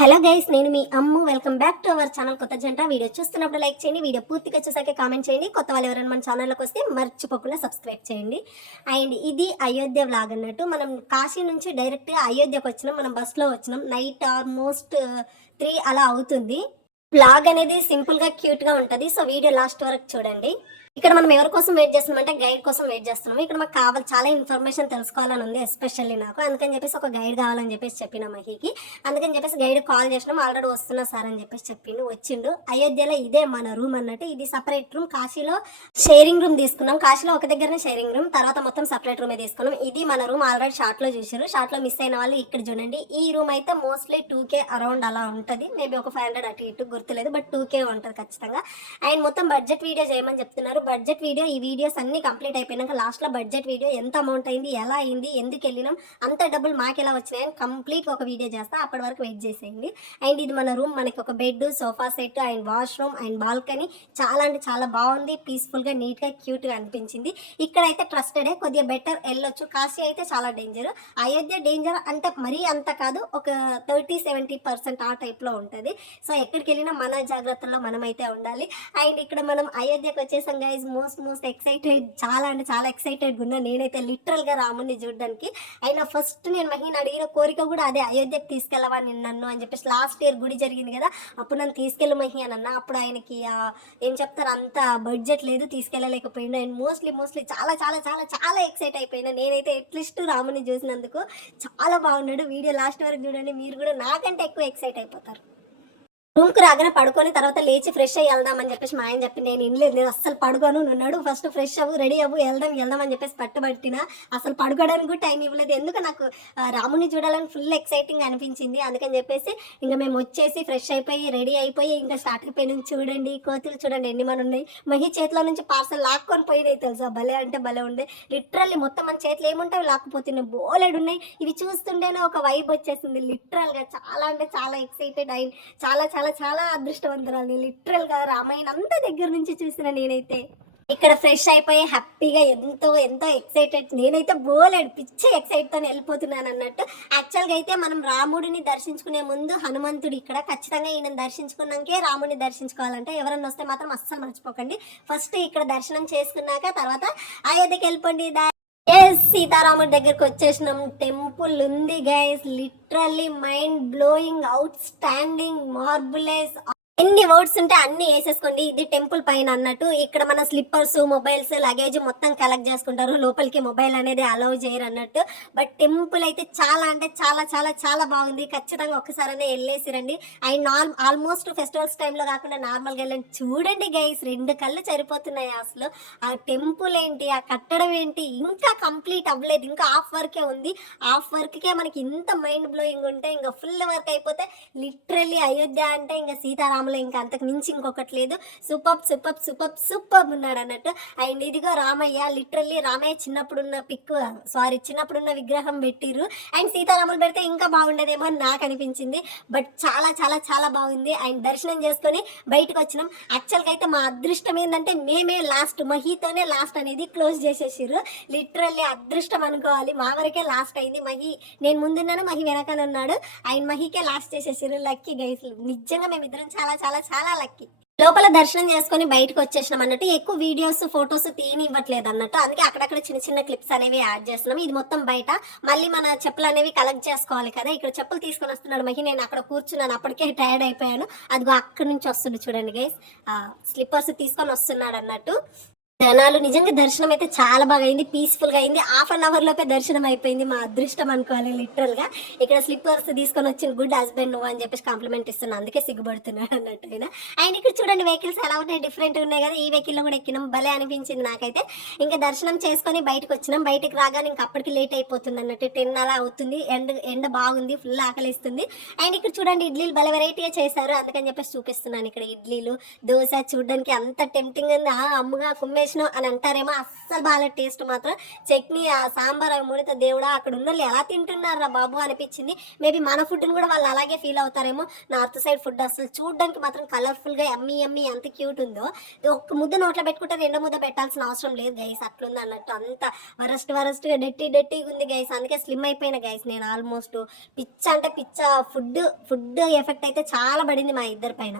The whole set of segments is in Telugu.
హలో గైస్ నేను మీ Ammu. Welcome back to our channel కొత్త జంట. వీడియో చూస్తున్నప్పుడు లైక్ చేయండి వీడియో పూర్తిగా చూసాక కామెంట్ చేయండి. కొత్త వాళ్ళు ఎవరైనా మన ఛానల్లోకి వస్తే మర్చిపోకుండా సబ్స్క్రైబ్ చేయండి. అండ్ ఇది అయోధ్య వ్లాగ్ అన్నట్టు. మనం కాశీ నుంచి డైరెక్ట్గా అయోధ్యకు వచ్చినాం మనం బస్సులో వచ్చినాం. నైట్ ఆల్మోస్ట్ త్రీ అలా అవుతుంది. బ్లాగ్ అనేది సింపుల్గా క్యూట్గా ఉంటుంది. సో వీడియో లాస్ట్ వరకు చూడండి. ఇక్కడ మనం ఎవరి కోసం వెయిట్ చేస్తున్నాం అంటే గైడ్ కోసం వెయిట్ చేస్తున్నాం ఇక్కడ మాకు కావాలి చాలా ఇన్ఫర్మేషన్ తెలుసుకోవాలని ఉంది ఎస్పెషల్లీ నాకు. అందుకని చెప్పేసి ఒక గైడ్ కావాలని చెప్పేసి చెప్పిన మహికి. అందుకని చెప్పేసి గైడ్ కాల్ చేసినాం ఆల్రెడీ వస్తున్నా సార్ అని చెప్పేసి చెప్పిండు వచ్చిండు. అయోధ్యలో ఇదే మన రూమ్ అన్నట్టు ఇది సపరేట్ రూమ్ కాశీలో షేరింగ్ రూమ్ తీసుకున్నాం. కాశీలో ఒక దగ్గరనే షేరింగ్ రూమ్ తర్వాత మొత్తం సపరేట్ రూమే తీసుకున్నాం. ఇది మన రూమ్ ఆల్రెడీ షార్ట్లో చూసారు షార్ట్లో మిస్ అయిన వాళ్ళు ఇక్కడ చూడండి. ఈ రూమ్ అయితే మోస్ట్లీ టూ కే అరౌండ్ అలా ఉంటుంది. మేబీ ఒక ఫైవ్ హండ్రెడ్ అటు ఇటు గుర్తులేదు బట్ టూ కే ఉంటుంది ఖచ్చితంగా. అండ్ మొత్తం బడ్జెట్ వీడియో చేయమని చెప్తున్నారు. బడ్జెట్ వీడియో ఈ వీడియోస్ అన్ని కంప్లీట్ అయిపోయినాక లాస్ట్లో బడ్జెట్ వీడియో ఎంత అమౌంట్ అయింది ఎలా అయింది ఎందుకు వెళ్ళినాం అంత డబ్బులు మాకు ఎలా వచ్చినాయని కంప్లీట్ ఒక వీడియో చేస్తా. అప్పటి వరకు వెయిట్ చేసేయండి. అండ్ ఇది మన రూమ్ మనకి ఒక bed sofa set and washroom and balcony చాలా అంటే చాలా బాగుంది పీస్ఫుల్గా నీట్గా క్యూట్గా అనిపించింది. ఇక్కడైతే ట్రస్టెడే కొద్దిగా బెటర్ వెళ్ళొచ్చు. కాశీ అయితే చాలా డేంజర్ అయోధ్య డేంజర్ అంటే మరీ అంత కాదు ఒక థర్టీ సెవెంటీ పర్సెంట్ ఆ టైప్లో ఉంటుంది. సో ఎక్కడికి వెళ్ళినా మన జాగ్రత్తల్లో మనమైతే ఉండాలి. అండ్ ఇక్కడ మనం అయోధ్యకు వచ్చేసాం గైజ్ మోస్ట్ మోస్ట్ ఎక్సైటెడ్ చాలా అంటే చాలా ఎక్సైటెడ్గా ఉన్నా నేనైతే లిటరల్గా రాముని చూడడానికి. అయినా ఫస్ట్ నేను మహిని అడిగిన కోరిక కూడా అదే అయోధ్యకు తీసుకెళ్ళవా నేను నన్ను అని చెప్పేసి లాస్ట్ ఇయర్ గుడి జరిగింది కదా అప్పుడు నన్ను తీసుకెళ్ళి మహి అని అన్న. అప్పుడు ఆయనకి ఏం చెప్తారు అంత బడ్జెట్ లేదు తీసుకెళ్ళలేకపోయినా. అండ్ మోస్ట్లీ మోస్ట్లీ చాలా చాలా చాలా చాలా ఎక్సైట్ అయిపోయినా. నేనైతే అట్లీస్ట్ రాముని చూసినందుకు చాలా బాగున్నాడు. వీడియో లాస్ట్ వరకు చూడండి మీరు కూడా నాకంటే ఎక్కువ ఎక్సైట్ అయిపోతారు. రూమ్కి రాగానే పడుకొని తర్వాత లేచి ఫ్రెష్ అయ్యి వెళ్దామని చెప్పేసి మా ఆయన చెప్పి నేను ఇనలేదు నేను అస్సలు పడుకోను నున్నాడు ఫస్ట్ ఫ్రెష్ అవ్వు రెడీ అవ్వు వెళ్దాం వెళ్దాం అని చెప్పేసి పట్టుబట్టిన అసలు పడుకోవడానికి కూడా టైం ఇవ్వలేదు. ఎందుకు నాకు రాముని చూడాలని ఫుల్ ఎక్సైటింగ్ అనిపించింది. అందుకని చెప్పేసి ఇంకా మేము వచ్చేసి ఫ్రెష్ అయిపోయి రెడీ అయిపోయి ఇంకా స్టార్ట్ అయిపోయి చూడండి కోతులు చూడండి ఎన్ని మన ఉన్నాయి. మహి చేతిలో నుంచి పార్సల్ లాక్కొని పోయినాయి తెలుసా? భలే అంటే భలే ఉండే. లిటరల్లీ మొత్తం మన చేతిలో ఏముంటాయి లాక్కుపోతున్నాయి. బోలెడు ఉన్నాయి. ఇవి చూస్తుంటేనే ఒక వైబ్ వచ్చేసింది. లిటరల్గా చాలా అంటే చాలా ఎక్సైటెడ్ అయింది చాలా చాలా చాలా అదృష్టవంతురాలు. లిటరల్గా రామాయణ అంత దగ్గర నుంచి చూసిన నేనైతే. ఇక్కడ ఫ్రెష్ అయిపోయి హ్యాపీగా ఎంతో ఎంతో ఎక్సైటెడ్ నేనైతే బోలెడ్ పిచ్చి ఎక్సైట్తో వెళ్ళిపోతున్నాను అన్నట్టు. యాక్చువల్గా అయితే మనం రాముడిని దర్శించుకునే ముందు హనుమంతుడు ఇక్కడ. ఖచ్చితంగా ఈయన దర్శించుకున్నాకే రాముడిని దర్శించుకోవాలంటే ఎవరన్నా వస్తే మాత్రం అస్సలు మర్చిపోకండి. ఫస్ట్ ఇక్కడ దర్శనం చేసుకున్నాక తర్వాత అయోధ్యకి వెళ్ళిపోండి దా- ఎస్ సీతారాముడి దగ్గరికి వచ్చేసినాం. టెంపుల్ ఉంది guys literally mind blowing outstanding marvellous ఎన్ని వర్డ్స్ ఉంటే అన్ని వేసేసుకోండి. ఇది టెంపుల్ పైన అన్నట్టు ఇక్కడ మన స్లిప్పర్స్ మొబైల్స్ లగేజ్ మొత్తం కలెక్ట్ చేసుకుంటారు. లోపలికి మొబైల్ అనేది అలౌ చేయరు అన్నట్టు. బట్ టెంపుల్ అయితే చాలా అంటే చాలా చాలా చాలా బాగుంది. ఖచ్చితంగా ఒక్కసారనే వెళ్ళేసిరండి అండ్ నార్ ఆల్మోస్ట్ ఫెస్టివల్స్ టైంలో కాకుండా నార్మల్గా వెళ్ళండి. చూడండి గైస్ రెండు కళ్ళు సరిపోతున్నాయి అసలు. ఆ టెంపుల్ ఏంటి ఆ కట్టడం ఏంటి ఇంకా కంప్లీట్ అవ్వలేదు. ఇంకా హాఫ్ వర్కే ఉంది. హాఫ్ వర్క్కే మనకి ఇంత మైండ్ బ్లోయింగ్ ఉంటే ఇంకా ఫుల్ వర్క్ అయిపోతే లిటరల్లీ అయోధ్య అంటే ఇంకా సీతారాములు ఇంకా అంతకు మించి ఇంకొకటి లేదు. సూపర్ సూపర్ సూపర్ సూపర్ ఉన్నాడు అన్నట్టు. అండ్ ఇదిగో రామయ్య లిటరల్లీ రామయ్య చిన్నప్పుడున్న పిక్ సారీ చిన్నప్పుడున్న విగ్రహం పెట్టిర్రు. అండ్ సీతారాములు పెడితే ఇంకా బాగుండేదేమో అని నాకు అనిపించింది. బట్ చాలా చాలా చాలా బాగుంది. అండ్ దర్శనం చేసుకొని బయటకు వచ్చినాం. యాక్చువల్గా అయితే మా అదృష్టం ఏంటంటే మేమే లాస్ట్ మహీతోనే లాస్ట్ అనేది క్లోజ్ చేసేసారు లిటరల్లీ అదృష్టం అనుకోవాలి. మా వరకే లాస్ట్ అయింది. మహి నేను ముందున్నాను మహి వెనకాల ఉన్నాడు ఆయన మహికే లాస్ట్ చేసేసారు లక్కీ గైస్ నిజంగా మేమిద్దరం చాలా చాలా చాలా లక్కీ లోపల దర్శనం చేసుకొని బయటకు వచ్చేసినాం అన్నట్టు. ఎక్కువ వీడియోస్ ఫొటోస్ తీయనివ్వట్లేదు అన్నట్టు. అందుకే అక్కడక్కడ చిన్న చిన్న క్లిప్స్ అనేవి యాడ్ చేస్తున్నాం. ఇది మొత్తం బయట. మళ్ళీ మన చెప్పులు అనేవి కలెక్ట్ చేసుకోవాలి కదా. ఇక్కడ చెప్పులు తీసుకొని వస్తున్నాడు మహి. నేను అక్కడ కూర్చున్నాను. అప్పటికే టైర్డ్ అయిపోయాను. అదిగో అక్కడి నుంచి వస్తుంది చూడండి గైస్ స్లిప్పర్స్ తీసుకొని వస్తున్నాడు అన్నట్టు. జనాలు నిజంగా దర్శనం అయితే చాలా బాగా అయింది పీస్ఫుల్గా అయింది. హాఫ్ అన్ అవర్ లోపే దర్శనం అయిపోయింది మా అదృష్టం అనుకోవాలి లిటరల్గా ఇక్కడ స్లిప్పర్స్ తీసుకొని వచ్చిన గుడ్ హస్బెండ్ నువ్వు అని చెప్పేసి కాంప్లిమెంట్ ఇస్తున్నా అందుకే సిగ్గుపడుతున్నాడు అన్నట్టు ఆయన. అండ్ ఇక్కడ చూడండి వెహికల్స్ ఎలా ఉన్నాయి డిఫరెంట్ ఉన్నాయి కదా ఈ వెహికల్లో కూడా ఎక్కినాం భలే అనిపించింది నాకైతే. ఇంకా దర్శనం చేసుకొని బయటకు వచ్చినాం బయటకు రాగానే ఇంకా అప్పటికి లేట్ అయిపోతుంది అన్నట్టు టెన్ అలా అవుతుంది ఎండ ఎండ బాగుంది ఫుల్ ఆకలిస్తుంది. అండ్ ఇక్కడ చూడండి ఇడ్లీలు భలే వెరైటీగా చేశారు అందుకని చెప్పేసి చూపిస్తున్నాను ఇక్కడ ఇడ్లీలు దోశ చూడడానికి అంత టెంప్టింగ్ ఉంది. అమ్మగా అమ్ముగా కుమ్మేసి చేసినావు అని అంటారేమో అస్సలు బాగాలేదు టేస్ట్ మాత్రం. చట్నీ ఆ సాంబార్ అవి ముడితే దేవుడా అక్కడ ఉన్న వాళ్ళు ఎలా తింటున్నారా బాబు అనిపించింది. మేబీ మన ఫుడ్ని కూడా వాళ్ళు అలాగే ఫీల్ అవుతారేమో. నార్త్ సైడ్ ఫుడ్ అసలు చూడడానికి మాత్రం కలర్ఫుల్గా ఎమ్మి ఎమ్మి ఎంత క్యూట్ ఉందో. ఒక ముద్ద నోట్లో పెట్టుకుంటే రెండో ముద్ద పెట్టాల్సిన అవసరం లేదు గైస్ అట్లుంది అన్నట్టు అంత వరస్ట్ వరస్ట్గా డెట్టి డెట్టిగా ఉంది గైస్ అందుకే స్లిమ్ అయిపోయిన గైస్ నేను ఆల్మోస్ట్ పిచ్చ అంటే పిచ్చ ఫుడ్ ఫుడ్ ఎఫెక్ట్ అయితే చాలా పడింది మా ఇద్దరి పైన.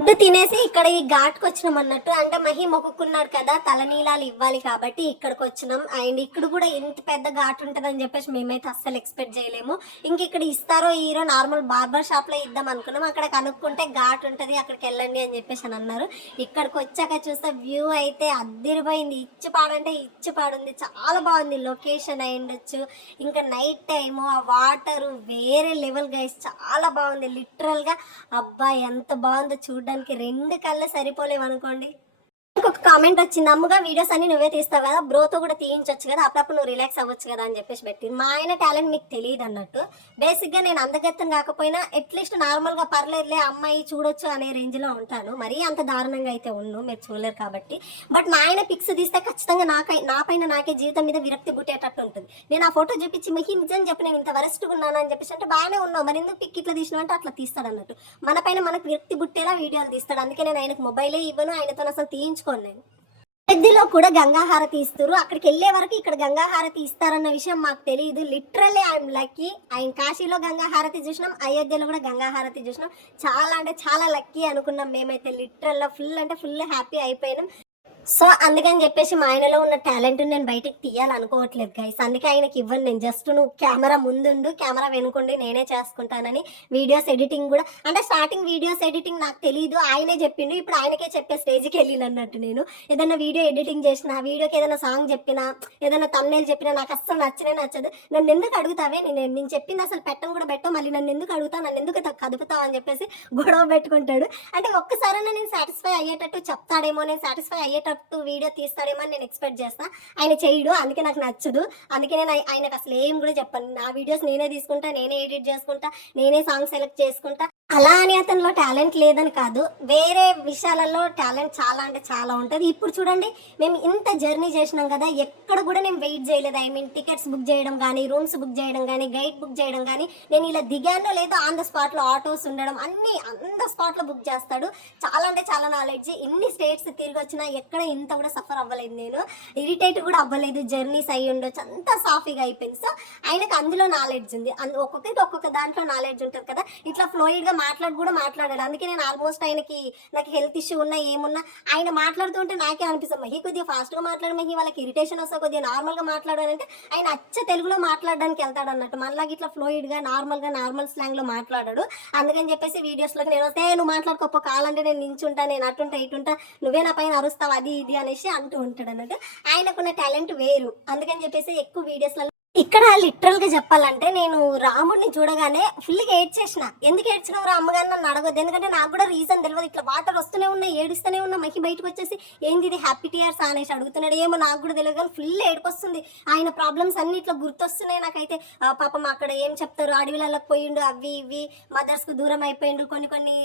ఫుడ్ తినేసి ఇక్కడ ఈ ఘాట్కి వచ్చినాం అన్నట్టు. అంటే మహి మొక్కుకున్నాడు కదా తలనీలాలు ఇవ్వాలి కాబట్టి ఇక్కడికి వచ్చినాం. అండ్ ఇక్కడ కూడా ఇంత పెద్ద ఘాట్ ఉంటుందని చెప్పేసి మేమైతే అస్సలు ఎక్స్పెక్ట్ చేయలేము. ఇంక ఇక్కడ ఇస్తారో హీరో నార్మల్ బార్బర్ షాప్లో ఇద్దాం అనుకున్నాం. అక్కడ కనుక్కుంటే ఘాట్ ఉంటుంది అక్కడికి వెళ్ళండి అని చెప్పేసి అని అన్నారు. ఇక్కడికి వచ్చాక చూస్తే వ్యూ అయితే అద్దరిపోయింది ఇచ్చిపాడంటే ఇచ్చిపాడుంది చాలా బాగుంది లొకేషన్ అయి ఉండొచ్చు. ఇంకా నైట్ టైము ఆ వాటర్ వేరే లెవెల్ గైస్ చాలా బాగుంది. లిటరల్గా అబ్బా ఎంత బాగుందో చూడడానికి రెండు కళ్ళు సరిపోలేవు అనుకోండి ఒక కామెంట్ వచ్చింది అమ్మగా వీడియోస్ అన్ని నువ్వే తీస్తావు కదా బ్రోతో కూడా తీయించవచ్చు కదా అప్పుడప్పుడు నువ్వు రిలాక్స్ అవ్వచ్చు కదా అని చెప్పేసి పెట్టింది మా ఆయన టాలెంట్ మీకు తెలియదు అన్నట్టు బేసిక్గా నేను అందగత్తం కాకపోయినా అట్లీస్ట్ నార్మల్గా పర్లేదులే అమ్మాయి చూడొచ్చు అనే రేంజ్లో ఉంటాను. మరీ అంత దారుణంగా అయితే ఉన్ను మీరు చూడలేరు కాబట్టి. బట్ మా ఆయన పిక్స్ తీస్తే ఖచ్చితంగా నాకై నా పైన నాకే జీవితం మీద విరక్తి పుట్టేటట్టు ఉంటుంది. నేను ఆ ఫోటో చూపించి మీకు నిజం చెప్పి నేను ఇంత వరస్ట్గా ఉన్నాను అని చెప్పేసి అంటే బాగానే ఉన్నావు మరి ఎందుకు పిక్ ఇట్లా తీసిన అంటే అట్లా తీస్తాడు అన్నట్టు. మన పైన మనకు విరక్తి పుట్టేలా వీడియోలు తీస్తాడు. అందుకే నేను ఆయనకు మొబైలే ఇవ్వను ఆయనతో అసలు తీయించుకోను నేను పెద్దలో కూడా గంగాహారతి ఇస్తారు అక్కడికి వెళ్ళే వరకు ఇక్కడ గంగాహారతి ఇస్తారన్న విషయం మాకు తెలియదు లిటరల్లీ ఐఎమ్ లక్కీ ఆయన కాశీలో గంగాహారతి చూసినాం. అయోధ్యలో కూడా గంగాహారతి చూసినాం. చాలా అంటే చాలా లక్కీ అనుకున్నాం. మేమైతే లిటరల్లో ఫుల్ అంటే ఫుల్ హ్యాపీ అయిపోయినాం. సో అందుకని చెప్పేసి మా ఆయనలో ఉన్న టాలెంట్ నేను బయటకు తీయాలనుకోవట్లేదు గైస్ అందుకే ఆయనకి ఇవ్వను నేను. జస్ట్ నువ్వు కెమెరా ముందుండు కెమెరా వెనుకుండి నేనే చేసుకుంటానని వీడియోస్ ఎడిటింగ్ కూడా. అంటే స్టార్టింగ్ వీడియోస్ ఎడిటింగ్ నాకు తెలియదు ఆయనే చెప్పిండు. ఇప్పుడు ఆయనకే చెప్పే స్టేజ్కి వెళ్ళిన అన్నట్టు నేను. ఏదైనా వీడియో ఎడిటింగ్ చేసిన వీడియోకి ఏదైనా సాంగ్ చెప్పినా ఏదైనా తమ్నేలు చెప్పినా నాకు అస్సలు నచ్చనే నచ్చదు. నన్ను ఎందుకు అడుగుతావే? నేను నేను చెప్పింది అసలు పెట్టను కూడా పెట్టవు. మళ్ళీ నన్ను ఎందుకు అడుగుతావు? నన్ను ఎందుకు కదుపుతావు? అని చెప్పేసి గొడవ పెట్టుకుంటాడు. అంటే ఒక్కసారైనా నేను సాటిస్ఫై అయ్యేటట్టు చెప్తాడేమో నేను సాటిస్ఫై అయ్యేటట్టు వీడియో తీస్తాడేమో అని నేను ఎక్స్పెక్ట్ చేస్తా. ఆయన చేయడు అందుకే నాకు నచ్చదు. అందుకే నేను ఆయనకు అసలు ఏం కూడా చెప్పను. నా వీడియోస్ నేనే తీసుకుంటా నేనే ఎడిట్ చేసుకుంటా నేనే సాంగ్ సెలెక్ట్ చేసుకుంటా. అలా అని అతనిలో టాలెంట్ లేదని కాదు వేరే విషయాలలో టాలెంట్ చాలా అంటే చాలా ఉంటుంది. ఇప్పుడు చూడండి మేము ఇంత జర్నీ చేసినాం కదా ఎక్కడ కూడా నేను వెయిట్ చేయలేదు. ఐ మీన్ టికెట్స్ బుక్ చేయడం కానీ రూమ్స్ బుక్ చేయడం కానీ గైడ్ బుక్ చేయడం కానీ నేను ఇలా దిగానో లేదో ఆన్ ద స్పాట్లో ఆటోస్ ఉండడం అన్నీ ఆన్ ద స్పాట్లో బుక్ చేస్తాడు. చాలా అంటే చాలా నాలెడ్జ్. ఇన్ని స్టేట్స్ తిరిగి వచ్చినా ఎక్కడ ఇంత కూడా సఫర్ అవ్వలేదు నేను. ఇరిటేట్ కూడా అవ్వలేదు. జర్నీస్ అయ్యి ఉండొచ్చు. అంతా సాఫీగా అయిపోయింది. సో ఆయనకు అందులో నాలెడ్జ్ ఉంది. అందు ఒక్కొక్కరికి ఒక్కొక్క దాంట్లో నాలెడ్జ్ ఉంటుంది కదా. ఇట్లా ఫ్లోయిడ్గా మాట్లాడి కూడా మాట్లాడాడు అందుకే నేను ఆల్మోస్ట్ ఆయనకి నాకు హెల్త్ ఇష్యూ ఉన్నా ఏమున్నా ఆయన మాట్లాడుతుంటే నాకే అనిపిస్తుంది. మహి కొద్దిగా ఫాస్ట్గా మాట్లాడు మహి వాళ్ళకి ఇరిటేషన్ వస్తా కొద్దిగా నార్మల్గా మాట్లాడాలంటే ఆయన అచ్చ తెలుగులో మాట్లాడడానికి వెళ్తాడు అన్నట్టు. మనలాగా ఇట్లా ఫ్లోయిడ్గా నార్మల్గా నార్మల్ స్లాంగ్లో మాట్లాడాడు. అందుకని చెప్పేసి వీడియోస్లోకి నేను వస్తే నువ్వు మాట్లాడుకోపో కాలంటే నేను నించుంటా నేను అటుంటా ఇటుంటా నువ్వే నా పైన అరుస్తావు అది ఇది అనేసి అంటూ ఉంటాడు అన్నట్టు. ఆయనకున్న టాలెంట్ వేరు. అందుకని చెప్పేసి ఎక్కువ వీడియోస్లలో ఇక్కడ లిటరల్గా చెప్పాలంటే నేను రాముడిని చూడగానే ఫుల్గా ఏడ్చేసిన. ఎందుకు ఏడ్చినావు అమ్మగారు నన్ను అడగద్దు. ఎందుకంటే నాకు కూడా రీజన్ తెలియదు ఇట్లా వాటర్ వస్తూనే ఉన్నాయి ఏడుస్తూనే ఉన్నా మహి బయటకు వచ్చేసి ఏంది ఇది హ్యాపీ టీయర్స్ అనేసి అడుగుతున్నాడు. ఏమో నాకు కూడా తెలియదు కానీ ఫుల్ ఏడుపొస్తుంది. ఆయన ప్రాబ్లమ్స్ అన్ని ఇట్లా గుర్తొస్తున్నాయి నాకైతే. పాపం అక్కడ ఏం చెప్తారు? అడవిలలో పోయిండు అవి ఇవి మదర్స్కు దూరం అయిపోయిండు కొన్ని కొన్ని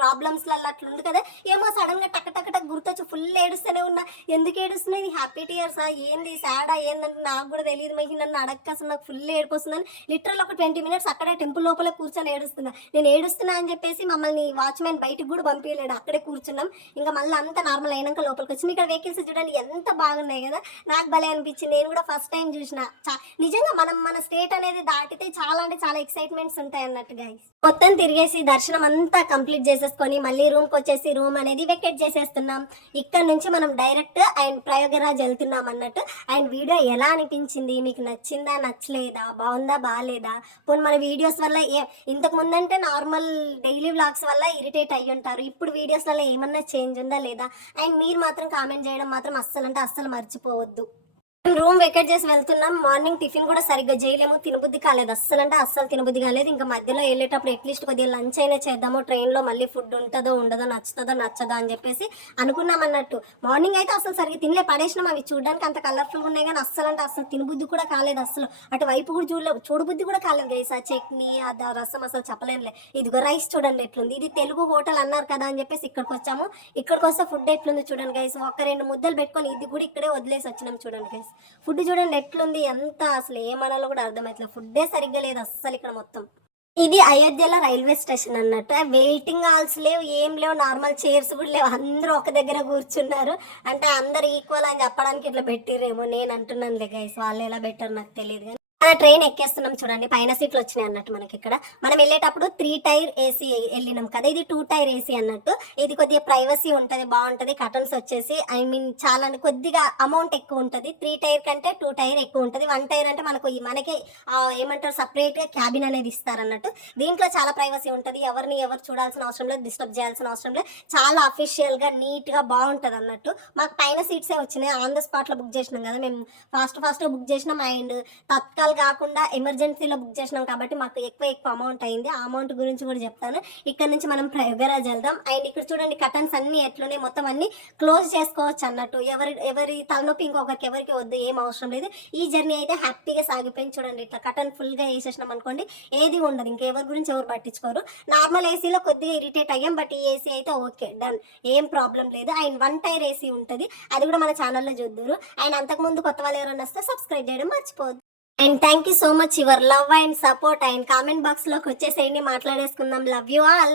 ప్రాబ్లమ్స్లలో అట్లా ఉంది కదా. ఏమో సడన్గా టక్ టక్ టక్ గుర్తొచ్చి ఫుల్ ఏడుస్తూనే ఉన్నా. ఎందుకు ఏడుస్తున్నాయి? ఇది హ్యాపీ టీయర్స్ ఏంది? సాడా ఏందంటే నాకు కూడా తెలియదు మహి. నన్ను అడగ అడక్క అసలు నాకు ఫుల్ ఏడుకొస్తుందని లిటరల్ ఒక ట్వంటీ మినిట్స్ అక్కడే టెంపుల్ లోపల కూర్చొని ఏడుస్తున్నా. నేను ఏడుస్తున్నా అని చెప్పేసి మమ్మల్ని వాచ్మెన్ బయటకు కూడా పంపించలేడు అక్కడే కూర్చున్నాం. ఇంకా మళ్ళీ అంత నార్మల్ అయినాక లోపలికి వచ్చింది. ఇక్కడ వెహికల్స్ చూడండి ఎంత బాగున్నాయి కదా. నాకు భలే అనిపించింది. నేను కూడా ఫస్ట్ టైం చూసిన. చా- నిజంగా మనం మన స్టేట్ అనేది దాటితే చాలా అంటే చాలా ఎక్సైట్మెంట్స్ ఉంటాయి అన్నట్టు గైస్ మొత్తం తిరిగేసి దర్శనం అంతా కంప్లీట్ చేసేసుకొని మళ్ళీ రూమ్కి వచ్చేసి రూమ్ అనేది వెకెట్ చేసేస్తున్నాం. ఇక్కడ నుంచి మనం డైరెక్ట్ ఆయన ప్రయోగరాజ్ వెళ్తున్నాం అన్నట్టు. ఆయన వీడియో ఎలా అనిపించింది? మీకు నచ్చిందా? నచ్చలేదా? బాగుందా? బాగాలేదా పోనీ మన వీడియోస్ వల్ల ఏ ఇంతకు ముందంటే నార్మల్ డైలీ వ్లాగ్స్ వల్ల ఇరిటేట్ అయ్యి ఉంటారు. ఇప్పుడు వీడియోస్ వల్ల ఏమన్నా చేంజ్ ఉందా లేదా? అండ్ మీరు మాత్రం కామెంట్ చేయడం మాత్రం అస్సలు అంటే అస్సలు మర్చిపోవద్దు. రూమ్ వెకేట్ చేసి వెళ్తున్నాం. మార్నింగ్ టిఫిన్ కూడా సరిగ్గా చేయలేము. తినబుద్ధి కాలేదు. అస్సలు అంటే అస్సలు తినబుద్ధి కాలేదు. ఇంకా మధ్యలో వెళ్ళేటప్పుడు అట్లీస్ట్ కొద్దిగా లంచ్ అయినా చేద్దాము. ట్రైన్లో మళ్ళీ ఫుడ్ ఉంటుందో ఉండదో నచ్చుతుందో నచ్చదో అని చెప్పేసి అనుకున్నాం అన్నట్టు. మార్నింగ్ అయితే అసలు సరిగ్గా తినలే. పడేసినాం. అవి చూడడానికి అంత కలర్ఫుల్గా ఉన్నాయి కానీ అస్సలు అంటే అసలు తినబుద్ధి కూడా కాలేదు అసలు అటు వైపు కూడా చూడలేదు చూడబుద్ధి కూడా కాలేదు గైస్. ఆ చట్నీ అది ఆ రసం అసలు చెప్పలేనులే. ఇదిగో రైస్ చూడండి ఎట్లుంది. ఇది తెలుగు హోటల్ అన్నారు కదా అని చెప్పేసి ఇక్కడికి వచ్చాము. ఇక్కడికి వస్తే ఫుడ్ ఎట్లుంది చూడండి గైస్. ఒక రెండు ముద్దలు పెట్టుకొని ఇది కూడా ఇక్కడే వదిలేసి వచ్చినాం చూడండి గైస్. ఫుడ్ చూడండి ఎట్లుంది ఎంత అసలు ఏమనాలో కూడా అర్థమవుతుంది ఫుడ్డే సరిగ్గా లేదు అస్సలు ఇక్కడ మొత్తం. ఇది అయోధ్యలో రైల్వే స్టేషన్ అన్నట్టు. వెయిటింగ్ హాల్స్ లేవు ఏం లేవు నార్మల్ చైర్స్ కూడా లేవు. అందరూ ఒక దగ్గర కూర్చున్నారు. అంటే అందరు ఈక్వల్ అని చెప్పడానికి ఇట్లా పెట్టిర్రేమో నేను అంటున్నాను లే గైస్ వాళ్ళు ఎలా పెట్టారు నాకు తెలియదు కానీ. ట్రైన్ ఎక్కేస్తున్నాం చూడండి పైన సీట్లు వచ్చినాయి అన్నట్టు మనకి ఇక్కడ. మనం వెళ్ళేటప్పుడు త్రీ టైర్ ఏసీ వెళ్ళినాం కదా ఇది టూ టైర్ ఏసీ అన్నట్టు. ఇది కొద్దిగా ప్రైవసీ ఉంటుంది బాగుంటుంది కటన్స్ వచ్చేసి ఐ మీన్ చాలా కొద్దిగా అమౌంట్ ఎక్కువ ఉంటుంది. త్రీ టైర్ కంటే టూ టైర్ ఎక్కువ ఉంటుంది. వన్ టైర్ అంటే మనకు మనకి ఏమంటారు సపరేట్గా క్యాబిన్ అనేది ఇస్తారన్నట్టు దీంట్లో చాలా ప్రైవసీ ఉంటుంది. ఎవరిని ఎవరు చూడాల్సిన అవసరం లేదు డిస్టర్బ్ చేయాల్సిన అవసరం లేదు. చాలా అఫీషియల్గా నీట్గా అన్నట్టు. మాకు పైన సీట్సే వచ్చినాయి. ఆన్ ద స్పాట్లో బుక్ చేసినాం కదా మేము ఫాస్ట్ ఫాస్ట్గా బుక్ చేసినాం. అండ్ తత్కాల్ కాకుండా ఎమర్జెన్సీలో బుక్ చేసినాం కాబట్టి మాకు ఎక్కువ ఎక్కువ అమౌంట్ అయింది. ఆ అమౌంట్ గురించి కూడా చెప్తాను. ఇక్కడ నుంచి మనం ప్రయోగరాజ్ వెళ్దాం అండ్ ఇక్కడ చూడండి కటన్స్ అన్ని ఎట్లున్నాయి? మొత్తం అన్ని క్లోజ్ చేసుకోవచ్చు అన్నట్టు. ఎవరి ఎవరి తలనొప్పి ఇంకొకరికి ఎవరికి వద్దు ఏం అవసరం లేదు. ఈ జర్నీ అయితే హ్యాపీగా సాగిపోయింది చూడండి. ఇట్లా కటన్ ఫుల్గా వేసేసినాం అనుకోండి ఏది ఉండదు. ఇంకెవరి గురించి ఎవరు పట్టించుకోరు. నార్మల్ ఏసీలో కొద్దిగా ఇరిటేట్ అయ్యాం బట్ ఈ ఏసీ అయితే ఓకే డన్. ఏం ప్రాబ్లం లేదు. అండ్ వన్ టైర్ ఏసీ ఉంటుంది. అది కూడా మన ఛానల్లో చూద్దరు. అండ్ అంతకుముందు కొత్త వాళ్ళు ఎవరైనా వస్తే సబ్స్క్రైబ్ చేయడం మర్చిపోద్దు and thank you so much your love and support and comment బాక్స్లోకి వచ్చేసేయండి మాట్లాడేసుకుందాం. Love you all